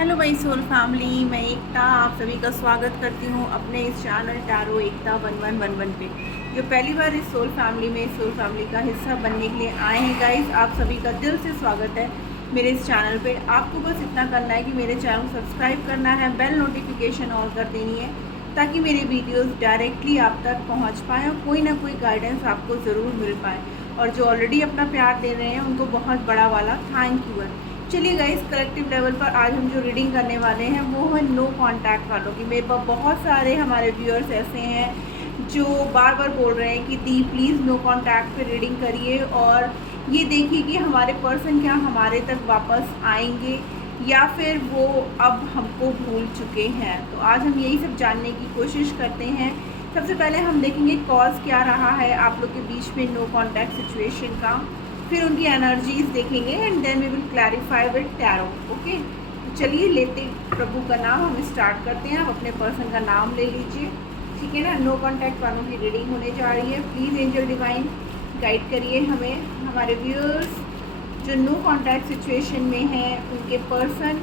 Hello my soul family, मैं एकता आप सभी का स्वागत करती हूँ अपने इस चैनल टैरो एकता 1111 पे। जो पहली बार इस सोल फैमिली का हिस्सा बनने के लिए आए हैं गाइस, आप सभी का दिल से स्वागत है मेरे इस चैनल पे। आपको बस इतना करना है कि मेरे चैनल को सब्सक्राइब करना है, बेल नोटिफिकेशन ऑन कर देनी है ताकि मेरे वीडियोज़ डायरेक्टली आप तक पहुँच पाएँ और कोई ना कोई गाइडेंस आपको ज़रूर मिल पाए। और जो ऑलरेडी अपना प्यार दे रहे हैं उनको बहुत बड़ा वाला थैंक यू है। चलिए गाइस, कलेक्टिव लेवल पर आज हम जो रीडिंग करने वाले हैं वो है नो कांटेक्ट वालों की। मेरे पास बहुत सारे हमारे व्यूअर्स ऐसे हैं जो बार बार बोल रहे हैं कि दी प्लीज़ नो कांटेक्ट पे रीडिंग करिए और ये देखिए कि हमारे पर्सन क्या हमारे तक वापस आएंगे या फिर वो अब हमको भूल चुके हैं। तो आज हम यही सब जानने की कोशिश करते हैं। सबसे पहले हम देखेंगे कॉज क्या रहा है आप लोग के बीच में नो कांटेक्ट सिचुएशन का, फिर उनकी एनर्जीज देखेंगे and then we will clarify with tarot. Okay, तो चलिए लेते प्रभु का नाम हम स्टार्ट करते हैं। आप अपने पर्सन का नाम ले लीजिए, ठीक है ना। नो कांटेक्ट वालों की रीडिंग होने जा रही है। प्लीज़ एंजल डिवाइन गाइड करिए हमें। हमारे व्यूअर्स जो नो कांटेक्ट सिचुएशन में हैं उनके पर्सन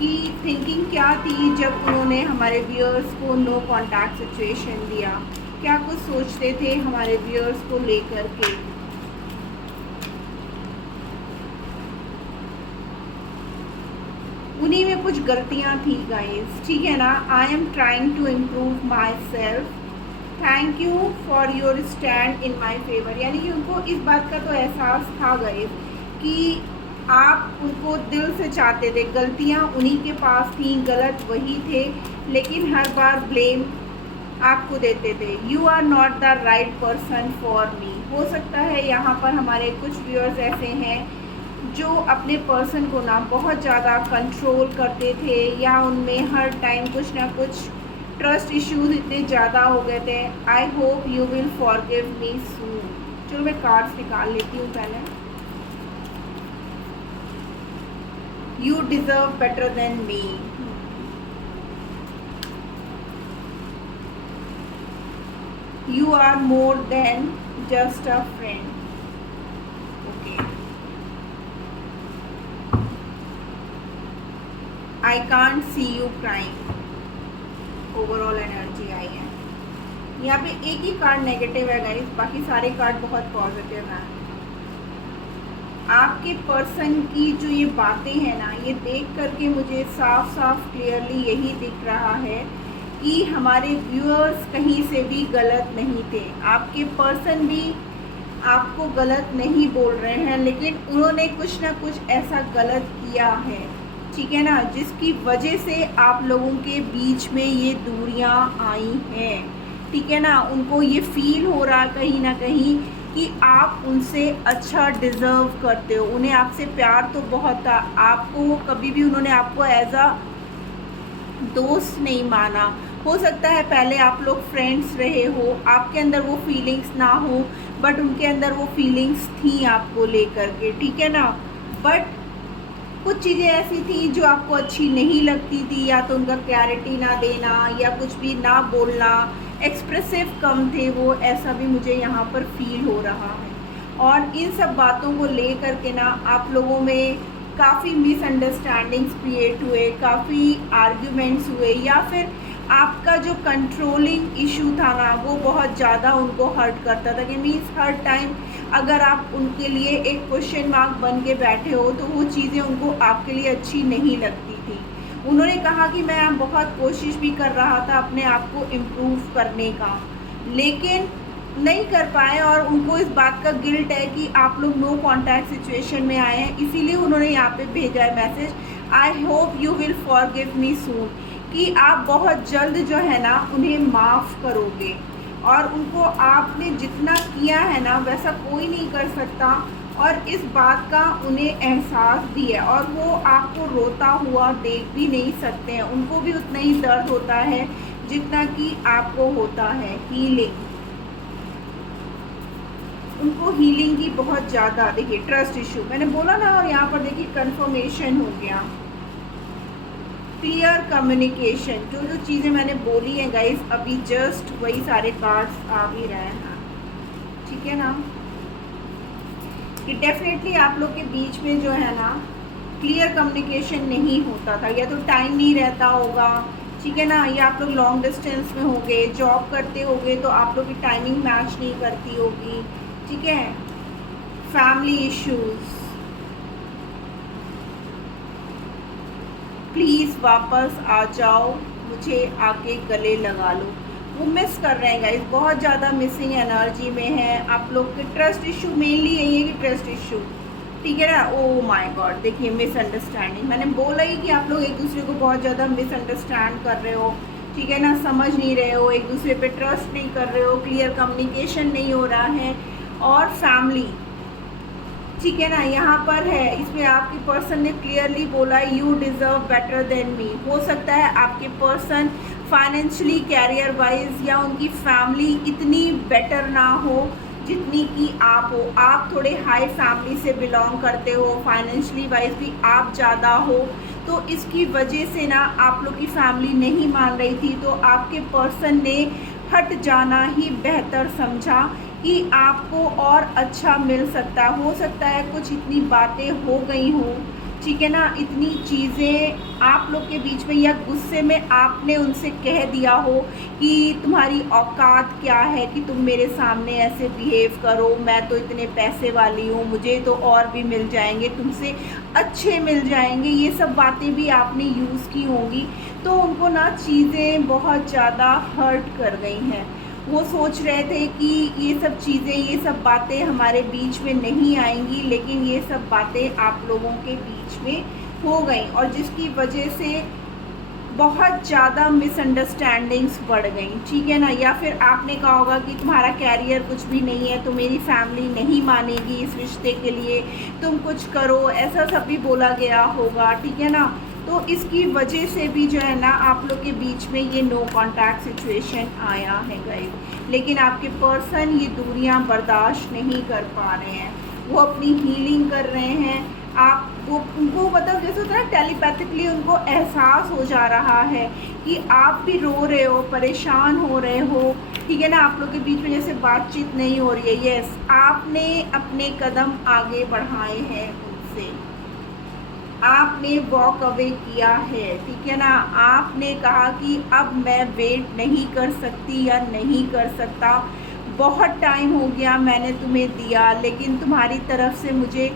की थिंकिंग क्या थी जब उन्होंने हमारे व्यूअर्स को नो कांटेक्ट सिचुएशन दिया, क्या कुछ सोचते थे हमारे व्यूअर्स को लेकर के। उन्हीं में कुछ गलतियां थी गाइस, ठीक है ना। I am trying to improve myself, thank you for your stand in my favour. यानी कि उनको इस बात का तो एहसास था गाइस कि आप उनको दिल से चाहते थे। गलतियां उन्हीं के पास थी, गलत वही थे, लेकिन हर बार ब्लेम आपको देते थे। You are not the right person for me. हो सकता है यहाँ पर हमारे कुछ व्यूअर्स ऐसे हैं जो अपने पर्सन को ना बहुत ज़्यादा कंट्रोल करते थे या उनमें हर टाइम कुछ ना कुछ ट्रस्ट इश्यूज इतने ज़्यादा हो गए थे। I hope you will forgive me soon. चलो मैं कार्ड्स निकाल लेती हूँ पहले। You deserve better than me. You are more than just a friend. I can't see you crying. Overall energy आई है। यहाँ पे एक ही कार्ड नेगेटिव है गाइस, बाकी सारे कार्ड बहुत पॉजिटिव हैं। आपके पर्सन की जो ये बातें हैं ना, ये देख करके मुझे साफ साफ क्लियरली यही दिख रहा है कि हमारे व्यूअर्स कहीं से भी गलत नहीं थे। आपके पर्सन भी आपको गलत नहीं बोल रहे हैं, लेकिन उन्होंने कुछ ना कुछ ऐसा गलत किया है, ठीक है ना, जिसकी वजह से आप लोगों के बीच में ये दूरियां आई हैं, ठीक है ना। उनको ये फील हो रहा कहीं ना कहीं कि आप उनसे अच्छा डिज़र्व करते हो। उन्हें आपसे प्यार तो बहुत था, आपको कभी भी उन्होंने आपको एज अ दोस्त नहीं माना। हो सकता है पहले आप लोग फ्रेंड्स रहे हो, आपके अंदर वो फीलिंग्स ना हो, बट उनके अंदर वो फीलिंग्स थी आपको लेकर के, ठीक है ना। बट कुछ चीज़ें ऐसी थी जो आपको अच्छी नहीं लगती थी, या तो उनका क्लैरिटी ना देना या कुछ भी ना बोलना, एक्सप्रेसिव कम थे वो, ऐसा भी मुझे यहाँ पर फील हो रहा है। और इन सब बातों को ले करके ना आप लोगों में काफ़ी मिसअंडरस्टैंडिंग्स क्रिएट हुए, काफ़ी आर्ग्यूमेंट्स हुए, या फिर आपका जो कंट्रोलिंग इशू था ना वो बहुत ज़्यादा उनको हर्ट करता था। कि मीन्स हर टाइम अगर आप उनके लिए एक क्वेश्चन मार्क बन के बैठे हो तो वो चीज़ें उनको आपके लिए अच्छी नहीं लगती थी। उन्होंने कहा कि मैं बहुत कोशिश भी कर रहा था अपने आप को इम्प्रूव करने का, लेकिन नहीं कर पाए, और उनको इस बात का गिल्ट है कि आप लोग नो कांटेक्ट सिचुएशन में आए हैं। इसीलिए उन्होंने यहाँ पे भेजा है message, I hope you will forgive me soon, कि आप बहुत जल्द जो है ना उन्हें माफ़ करोगे। और उनको आपने जितना किया है ना वैसा कोई नहीं कर सकता, और इस बात का उन्हें एहसास भी है, और वो आपको रोता हुआ देख भी नहीं सकते हैं। उनको भी उतना ही दर्द होता है जितना कि आपको होता है। हीलिंग, उनको हीलिंग की बहुत ज़्यादा, देखिए ट्रस्ट इशू मैंने बोला ना, और यहाँ पर देखिए कंफर्मेशन हो गया, क्लियर कम्युनिकेशन। जो जो चीज़ें मैंने बोली हैं गाइस अभी जस्ट वही सारे कार्ड्स आ भी रहे हैं, ठीक है ना। कि डेफिनेटली आप लोग के बीच में जो है ना क्लियर कम्युनिकेशन नहीं होता था, या तो टाइम नहीं रहता होगा, ठीक है ना, या आप लोग लॉन्ग डिस्टेंस में होंगे, जॉब करते होगे तो आप लोग की टाइमिंग मैच नहीं करती होगी, ठीक है। फैमिली इश्यूज़, प्लीज़ वापस आ जाओ, मुझे आके गले लगा लो। वो मिस कर रहे हैं गाइस, बहुत ज़्यादा मिसिंग एनर्जी में है आप लोग के। ट्रस्ट इशू मेनली यही है कि ट्रस्ट इशू, ठीक है ना। ओ माय गॉड, देखिए मिसअंडरस्टैंडिंग, मैंने बोला ही कि आप लोग एक दूसरे को बहुत ज़्यादा मिसअंडरस्टैंड कर रहे हो, ठीक है ना, समझ नहीं रहे हो, एक दूसरे पे ट्रस्ट नहीं कर रहे हो, क्लियर कम्युनिकेशन नहीं हो रहा है। और फैमिली, ठीक है ना, यहाँ पर है, इसमें आपके पर्सन ने क्लियरली बोला यू डिज़र्व बेटर देन मी। हो सकता है आपके पर्सन फाइनेंशियली, कैरियर वाइज या उनकी फैमिली इतनी बेटर ना हो जितनी कि आप हो। आप थोड़े हाई फैमिली से बिलोंग करते हो, फाइनेंशियली वाइज भी आप ज़्यादा हो, तो इसकी वजह से ना आप लोग की फैमिली नहीं मान रही थी, तो आपके पर्सन ने हट जाना ही बेहतर समझा कि आपको और अच्छा मिल सकता है। हो सकता है कुछ इतनी बातें हो गई हों, ठीक है ना, इतनी चीज़ें आप लोग के बीच में, या गुस्से में आपने उनसे कह दिया हो कि तुम्हारी औकात क्या है कि तुम मेरे सामने ऐसे बिहेव करो, मैं तो इतने पैसे वाली हूँ, मुझे तो और भी मिल जाएंगे, तुमसे अच्छे मिल जाएंगे, ये सब बातें भी आपने यूज़ की होंगी। तो उनको ना चीज़ें बहुत ज़्यादा हर्ट कर गई हैं। वो सोच रहे थे कि ये सब चीज़ें, ये सब बातें हमारे बीच में नहीं आएंगी, लेकिन ये सब बातें आप लोगों के बीच में हो गई, और जिसकी वजह से बहुत ज़्यादा मिसअंडरस्टैंडिंग्स बढ़ गई, ठीक है ना। या फिर आपने कहा होगा कि तुम्हारा कैरियर कुछ भी नहीं है, तो मेरी फैमिली नहीं मानेगी इस रिश्ते के लिए, तुम कुछ करो, ऐसा सब भी बोला गया होगा, ठीक है ना। तो इसकी वजह से भी जो है ना आप लोग के बीच में ये नो कांटेक्ट सिचुएशन आया है गाइस। लेकिन आपके पर्सन ये दूरियां बर्दाश्त नहीं कर पा रहे हैं, वो अपनी हीलिंग कर रहे हैं। आप वो उनको मतलब जैसे होता है टेलीपैथिकली उनको एहसास हो जा रहा है कि आप भी रो रहे हो, परेशान हो रहे हो, ठीक है ना। आप लोग के बीच में जैसे बातचीत नहीं हो रही है, यस, आपने अपने कदम आगे बढ़ाए हैं उनसे, आपने वॉक अवे किया है, ठीक है ना। आपने कहा कि अब मैं वेट नहीं कर सकती या नहीं कर सकता, बहुत टाइम हो गया मैंने तुम्हें दिया, लेकिन तुम्हारी तरफ से मुझे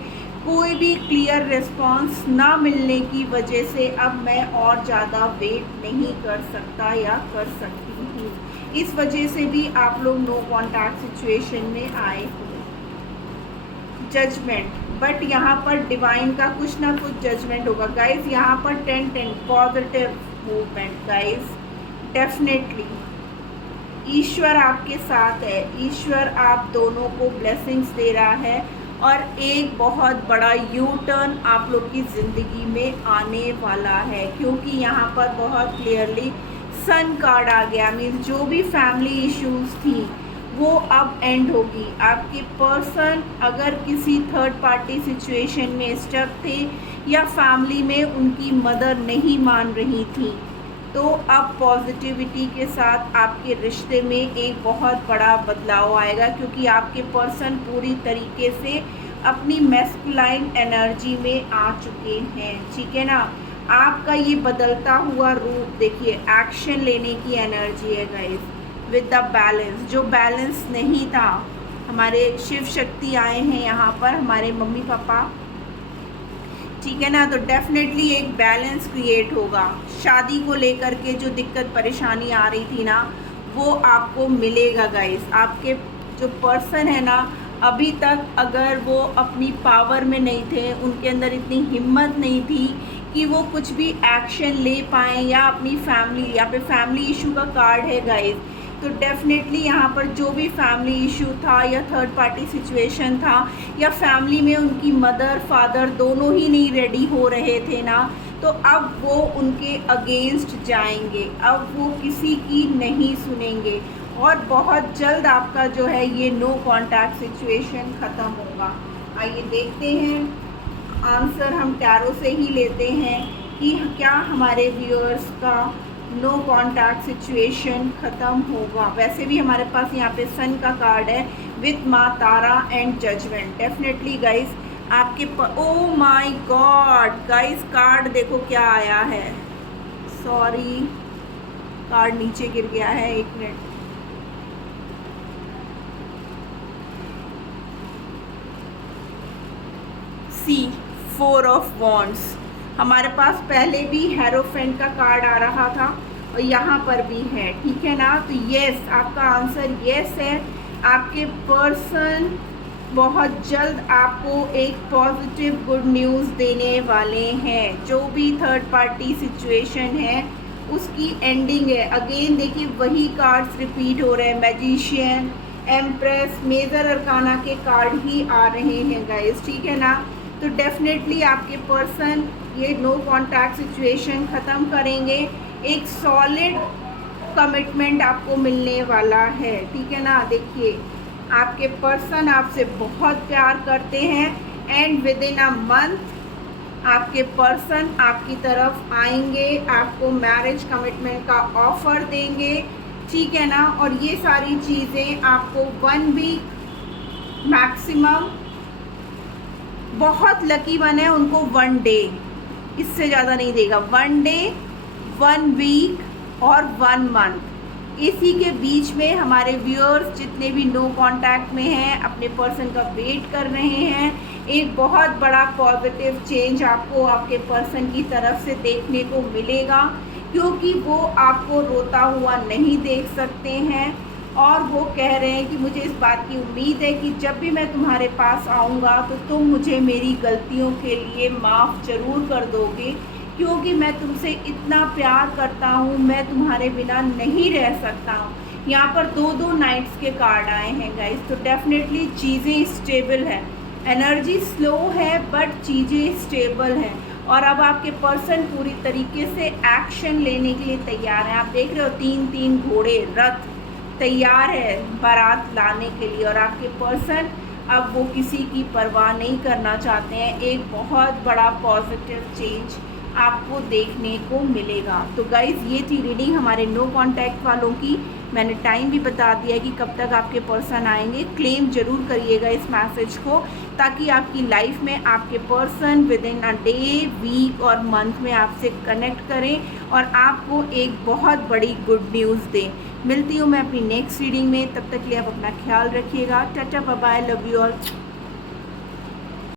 कोई भी क्लियर रिस्पांस ना मिलने की वजह से अब मैं और ज़्यादा वेट नहीं कर सकता या कर सकती हूँ। इस वजह से भी आप लोग नो कॉन्टैक्ट सिचुएशन में आए हो। जजमेंट, बट यहाँ पर डिवाइन का कुछ ना कुछ जजमेंट होगा गाइज। यहाँ पर 10-10 पॉजिटिव मूवमेंट गाइज, डेफिनेटली ईश्वर आपके साथ है, ईश्वर आप दोनों को ब्लेसिंग्स दे रहा है, और एक बहुत बड़ा यू टर्न आप लोग की ज़िंदगी में आने वाला है, क्योंकि यहाँ पर बहुत क्लियरली सन कार्ड आ गया। मीन जो भी फैमिली इश्यूज़ थी वो अब एंड होगी। आपके पर्सन अगर किसी थर्ड पार्टी सिचुएशन में स्टक थे या फैमिली में उनकी मदर नहीं मान रही थी, तो अब पॉजिटिविटी के साथ आपके रिश्ते में एक बहुत बड़ा बदलाव आएगा, क्योंकि आपके पर्सन पूरी तरीके से अपनी मैस्कुलाइन एनर्जी में आ चुके हैं, ठीक है ना। आपका ये बदलता हुआ रूप देखिए, एक्शन लेने की एनर्जी है गाइस, विद द बैलेंस। जो बैलेंस नहीं था, हमारे शिव शक्ति आए हैं यहाँ पर, हमारे मम्मी पापा, ठीक है ना। तो डेफिनेटली एक बैलेंस क्रिएट होगा। शादी को लेकर के जो दिक्कत परेशानी आ रही थी ना, वो आपको मिलेगा गाइस। आपके जो पर्सन है ना, अभी तक अगर वो अपनी पावर में नहीं थे, उनके अंदर इतनी हिम्मत नहीं थी कि वो कुछ भी एक्शन ले पाएँ, या अपनी फैमिली, यहाँ पे फैमिली इशू का कार्ड है गाइस। तो डेफिनेटली यहाँ पर जो भी फैमिली इशू था या थर्ड पार्टी सिचुएशन था, या फैमिली में उनकी मदर फादर दोनों ही नहीं रेडी हो रहे थे ना, तो अब वो उनके अगेंस्ट जाएंगे, अब वो किसी की नहीं सुनेंगे, और बहुत जल्द आपका जो है ये नो कांटेक्ट सिचुएशन ख़त्म होगा। आइए देखते हैं आंसर, हम टैरो से ही लेते हैं कि क्या हमारे व्यूअर्स का नो कांटेक्ट सिचुएशन ख़त्म होगा। वैसे भी हमारे पास यहाँ पे सन का कार्ड है विथ माँ तारा एंड जजमेंट। डेफिनेटली गाइस, आपके oh my God guys, card देखो क्या आया है। सॉरी, कार्ड नीचे गिर गया है, 1 मिनट। C 4 of wands. हमारे पास पहले भी हेरोफेंट का कार्ड आ रहा था और यहाँ पर भी है, ठीक है ना। तो यस, आपका आंसर यस है। आपके पर्सन बहुत जल्द आपको एक पॉजिटिव गुड न्यूज़ देने वाले हैं। जो भी थर्ड पार्टी सिचुएशन है उसकी एंडिंग है। अगेन देखिए वही कार्ड्स रिपीट हो रहे हैं, मैजिशियन, एम्प्रेस, मेजर अरकाना के कार्ड ही आ रहे हैं गाइस, ठीक है ना। तो डेफिनेटली आपके पर्सन ये नो कॉन्टैक्ट सिचुएशन ख़त्म करेंगे, एक सॉलिड कमिटमेंट आपको मिलने वाला है, ठीक है ना। देखिए आपके पर्सन आपसे बहुत प्यार करते हैं and with in a month आपके पर्सन आपकी तरफ आएंगे, आपको मैरिज कमिटमेंट का ऑफ़र देंगे, ठीक है ना। और ये सारी चीज़ें आपको 1 वीक मैक्सिमम, बहुत लकी वन है उनको 1 डे, इससे ज़्यादा नहीं देगा। 1 डे, 1 वीक और 1 मंथ, इसी के बीच में हमारे व्यूअर्स जितने भी नो कांटेक्ट में हैं अपने पर्सन का वेट कर रहे हैं। एक बहुत बड़ा पॉजिटिव चेंज आपको आपके पर्सन की तरफ से देखने को मिलेगा, क्योंकि वो आपको रोता हुआ नहीं देख सकते हैं और वो कह रहे हैं कि मुझे इस बात की उम्मीद है कि जब भी मैं तुम्हारे पास आऊँगा तो तुम मुझे मेरी गलतियों के लिए माफ़ ज़रूर कर दोगे, क्योंकि मैं तुमसे इतना प्यार करता हूँ, मैं तुम्हारे बिना नहीं रह सकता हूँ। यहाँ पर 2-2 नाइट्स के कार्ड आए हैं गाइस, तो डेफिनेटली चीज़ें स्टेबल हैं, एनर्जी स्लो है बट चीज़ें स्टेबल हैं। और अब आपके पर्सन पूरी तरीके से एक्शन लेने के लिए तैयार हैं। आप देख रहे हो 3-3 घोड़े, रथ तैयार है बारात लाने के लिए, और आपके पर्सन अब वो किसी की परवाह नहीं करना चाहते हैं। एक बहुत बड़ा पॉजिटिव चेंज आपको देखने को मिलेगा। तो गाइज़ ये थी रीडिंग हमारे नो कांटेक्ट वालों की। मैंने टाइम भी बता दिया कि कब तक आपके पर्सन आएंगे। क्लेम ज़रूर करिएगा इस मैसेज को, ताकि आपकी लाइफ में आपके person within a day, week और मंथ में आपसे कनेक्ट करें और आपको एक बहुत बड़ी गुड न्यूज़ दें। मिलती हूँ मैं अपनी नेक्स्ट रीडिंग में, तब तक के लिए आप अपना ख्याल रखिएगा। Tata bye bye, love you all.